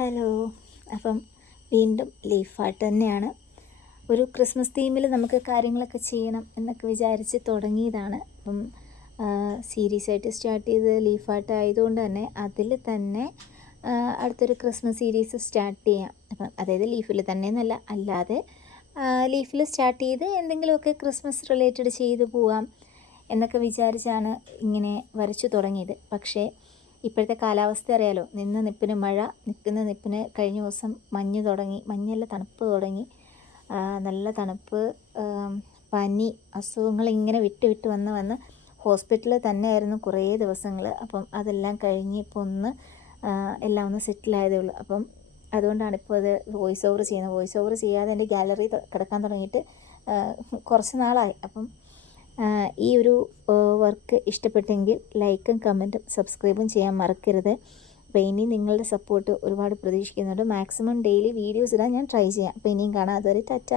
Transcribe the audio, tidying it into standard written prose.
Hello. അപ്പം വീണ്ടും leaf art തന്നെയാണ്. ഒരു ക്രിസ്മസ് തീമിൽ നമുക്ക് കാര്യങ്ങളൊക്കെ ചെയ്യണം എന്നൊക്കെ വിചാരിച്ച് തുടങ്ങിയതാണ്. അപ്പം സീരീസായിട്ട് സ്റ്റാർട്ട് ചെയ്ത് ലീഫ് ആർട്ട് ആയതുകൊണ്ട് തന്നെ അതിൽ തന്നെ അടുത്തൊരു ക്രിസ്മസ് സീരീസ് സ്റ്റാർട്ട് ചെയ്യാം. അപ്പം അതായത് ലീഫിൽ തന്നെ എന്നല്ല, അല്ലാതെ ലീഫിൽ സ്റ്റാർട്ട് ചെയ്ത് എന്തെങ്കിലുമൊക്കെ ക്രിസ്മസ് റിലേറ്റഡ് ചെയ്തു പോവാം എന്നൊക്കെ വിചാരിച്ചാണ് ഇങ്ങനെ വരച്ചു തുടങ്ങിയത്. പക്ഷേ ഇപ്പോഴത്തെ കാലാവസ്ഥ അറിയാലോ, നിന്ന നിപ്പിന് മഴ, നിൽക്കുന്ന നിപ്പിന് കഴിഞ്ഞ ദിവസം മഞ്ഞ് തുടങ്ങി, മഞ്ഞല്ല തണുപ്പ് തുടങ്ങി, നല്ല തണുപ്പ്, പനി, അസുഖങ്ങൾ ഇങ്ങനെ വിട്ട് വന്ന് ഹോസ്പിറ്റലിൽ തന്നെയായിരുന്നു കുറേ ദിവസങ്ങൾ. അപ്പം അതെല്ലാം കഴിഞ്ഞ് ഇപ്പോൾ എല്ലാം ഒന്ന് സെറ്റിലായതേ ഉള്ളൂ. അപ്പം അതുകൊണ്ടാണ് ഇപ്പോൾ അത് വോയിസ് ഓവർ ചെയ്യുന്നത്. വോയിസ് ഓവർ ചെയ്യാതെ എൻ്റെ ഗാലറി കിടക്കാൻ തുടങ്ങിയിട്ട് കുറച്ച് നാളായി. അപ്പം ഈ ഒരു വർക്ക് ഇഷ്ടപ്പെട്ടെങ്കിൽ ലൈക്കും കമൻറ്റും സബ്സ്ക്രൈബും ചെയ്യാൻ മറക്കരുത്. അപ്പോൾ ഇനി നിങ്ങളുടെ സപ്പോർട്ട് ഒരുപാട് പ്രതീക്ഷിക്കുന്നുണ്ട്. മാക്സിമം ഡെയിലി വീഡിയോസ് ഇടാൻ ഞാൻ ട്രൈ ചെയ്യാം. അപ്പോൾ ഇനിയും കാണാം. അതുവരെ ടാറ്റ.